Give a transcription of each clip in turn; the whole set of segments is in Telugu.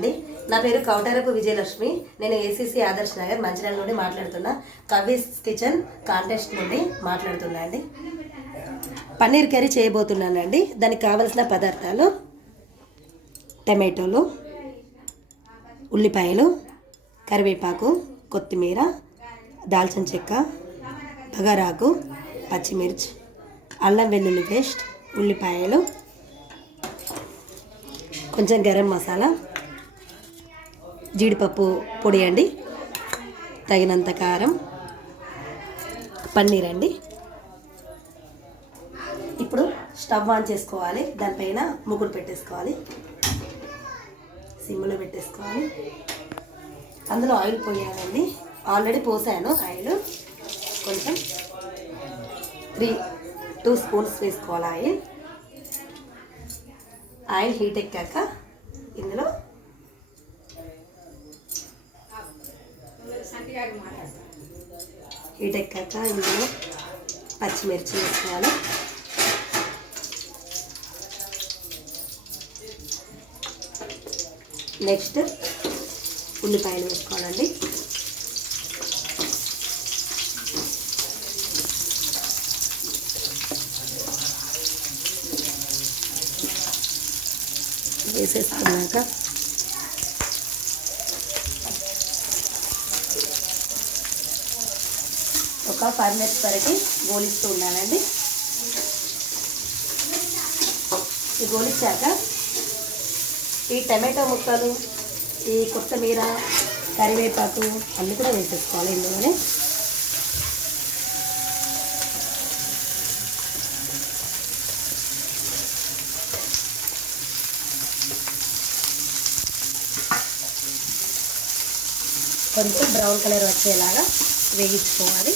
అండి, నా పేరు కౌటారపు విజయలక్ష్మి. నేను ఏసీసీ ఆదర్శ్ నగర్ మంచిర్యాల నుండి మాట్లాడుతున్నా. కవీస్ కిచెన్ కాంటెస్ట్ నుండి మాట్లాడుతున్నా అండి. పన్నీర్ కర్రీ చేయబోతున్నానండి. దానికి కావలసిన పదార్థాలు: టమాటోలు, ఉల్లిపాయలు, కరివేపాకు, కొత్తిమీర, దాల్చిన చెక్క, బగారాకు, పచ్చిమిర్చి, అల్లం వెల్లుల్లి పేస్ట్, ఉల్లిపాయలు, కొంచెం గరం మసాలా, జీడిపప్పు పొడి అండి, తగినంత కారం, పన్నీర్ అండి. ఇప్పుడు స్టవ్ ఆన్ చేసుకోవాలి. దానిపైన ముగ్గురు పెట్టేసుకోవాలి. సిమ్లో పెట్టేసుకోవాలి. అందులో ఆయిల్ పోయాలండి. ఆల్రెడీ పోసాను ఆయిల్. కొంచెం 2 స్పూన్స్ వేసుకోవాలి ఆయిల్. ఆయిల్ హీట్ ఎక్కాక ఇందులో పచ్చిమిర్చి వేసుకోవాలి. నెక్స్ట్ ఉల్లిపాయలు వేసుకోవాలండి. వేసేసుకున్నాక ఒక 5 మినిట్స్ వరకు గోలిస్తూ ఉండాలండి. ఈ గోలిచ్చాక ఈ టమాటో ముక్కలు, ఈ కొత్తిమీర, కరివేపాకు అన్నీ కూడా వేసేసుకోవాలి ఇందులోనే. కొంచెం బ్రౌన్ కలర్ వచ్చేలాగా వేయించుకోవాలి.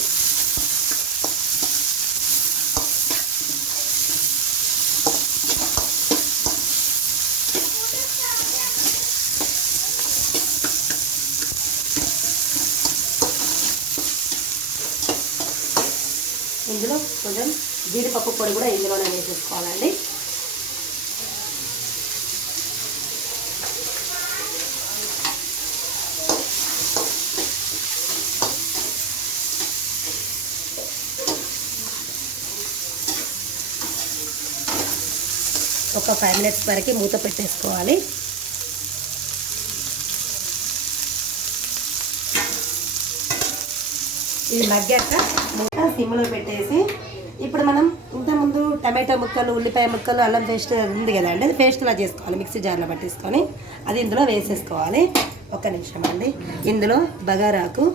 ఇందులో కొంచెం జీడిపప్పు పొడి కూడా ఇందులోనే వేసేసుకోవాలండి. ఒక 5 మినిట్స్ వరకు మూత పెట్టేసుకోవాలి. ఇది మగ్గాక మూత సిమ్లో పెట్టేసి, ఇప్పుడు మనం ఇంతకుముందు టమాటో ముక్కలు, ఉల్లిపాయ ముక్కలు, అల్లం పేస్ట్ ఉంది కదండి, అది పేస్ట్లా చేసుకోవాలి. మిక్సీ జార్లో పట్టేసుకొని అది ఇందులో వేసేసుకోవాలి. 1 నిమిషం అండి. ఇందులో బగారాకు,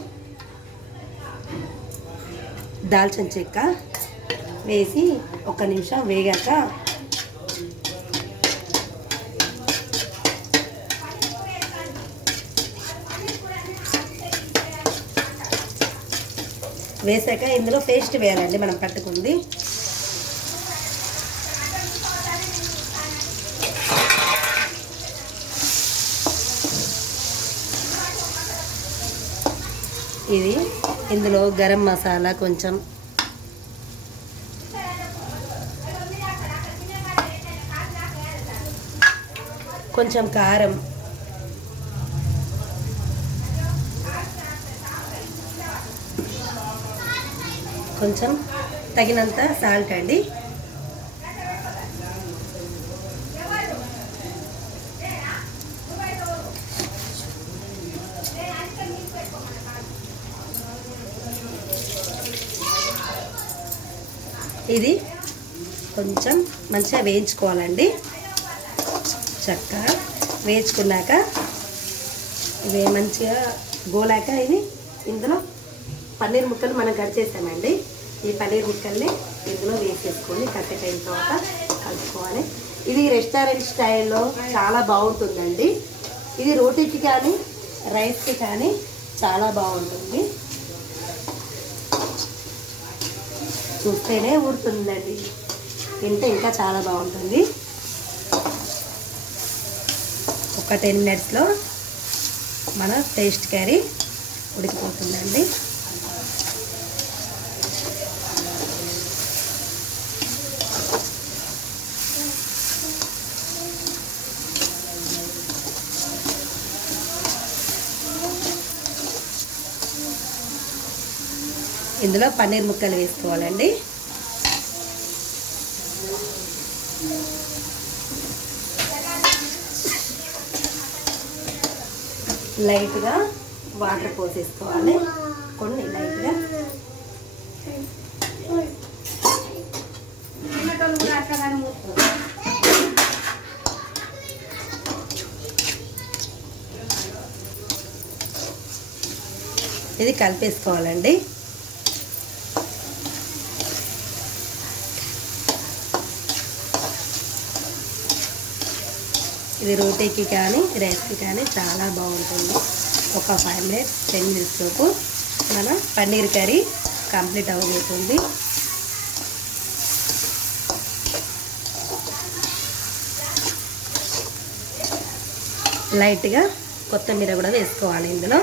దాల్చిన చెక్క వేసి 1 నిమిషం వేగాక వేసాక ఇందులో పేస్ట్ వేయాలండి మనం పట్టుకుంది. ఇది ఇందులో గరం మసాలా, కొంచెం కారం, కొంచెం తగినంత సాల్ట్ అండి. ఇది కొంచెం మంచిగా వేయించుకోవాలండి. చక్కగా వేయించుకున్నాక ఇవి మంచిగా గోలాక ఇది ఇందులో పన్నీర్ ముక్కలు మనం కట్ చేసామండి. ఈ పన్నీర్ ముక్కల్ని ఇందులో వేసేసుకొని కట్టెట్ అయిన తర్వాత కలుపుకోవాలి. ఇది రెస్టారెంట్ స్టైల్లో చాలా బాగుంటుందండి. ఇది రోటీకి కానీ రైస్కి కానీ చాలా బాగుంటుంది. చూస్తేనే ఊరుతుందండి, తింటే ఇంకా చాలా బాగుంటుంది. ఒక 10 మినిట్స్లో మన టేస్ట్ కర్రీ ఉడికిపోతుందండి. ఇందులో పన్నీర్ ముక్కలు వేసుకోవాలండి. లైట్గా వాటర్ పోసేసుకోవాలి, కొన్ని లైట్గా. ఇది కలిపేసుకోవాలండి. ఇది రోటీకి కానీ రైస్కి కానీ చాలా బాగుంటుంది. ఒక 5 minutes 10 minutes లోపు మన పన్నీర్ కర్రీ కంప్లీట్ అవ్వబోతుంది. లైట్గా కొత్తిమీర కూడా వేసుకోవాలి ఇందులో.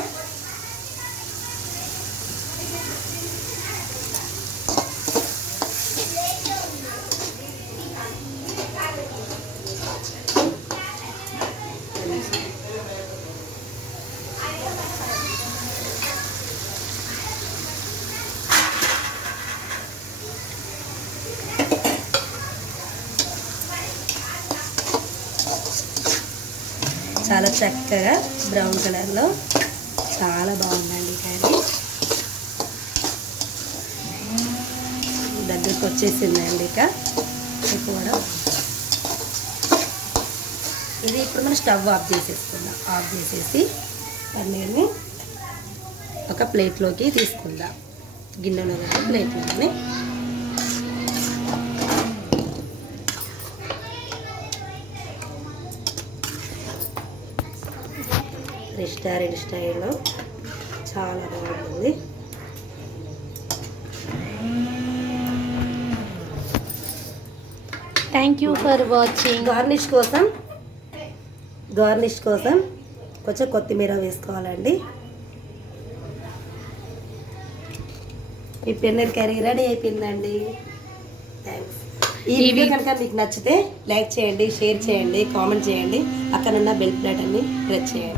చాలా చక్కగా బ్రౌన్ కలర్లో చాలా బాగుందండి కర్రీ. దగ్గరికి వచ్చేసిందండి. ఇక కూడా ఇది ఇప్పుడు మనం స్టవ్ ఆఫ్ చేసేసుకుందాం. ఆఫ్ చేసేసి పన్నీర్ని ఒక ప్లేట్లోకి తీసుకుందాం. గిన్నెలో కానీ ప్లేట్లోని. రెస్టారెంట్ స్టైల్లో చాలా బాగుంటుంది. Thank you for watching. Garnish కోసం కొంచెం కొత్తిమీర వేసుకోవాలండి. ఈ పన్నీర్ కర్రీ రెడీ అయిపోయిందండి. థ్యాంక్స్. ఈ వీడియో కనుక మీకు నచ్చితే లైక్ చేయండి, షేర్ చేయండి, కామెంట్ చేయండి. పక్కనున్న బెల్ బటన్ని ప్రెస్ చేయండి.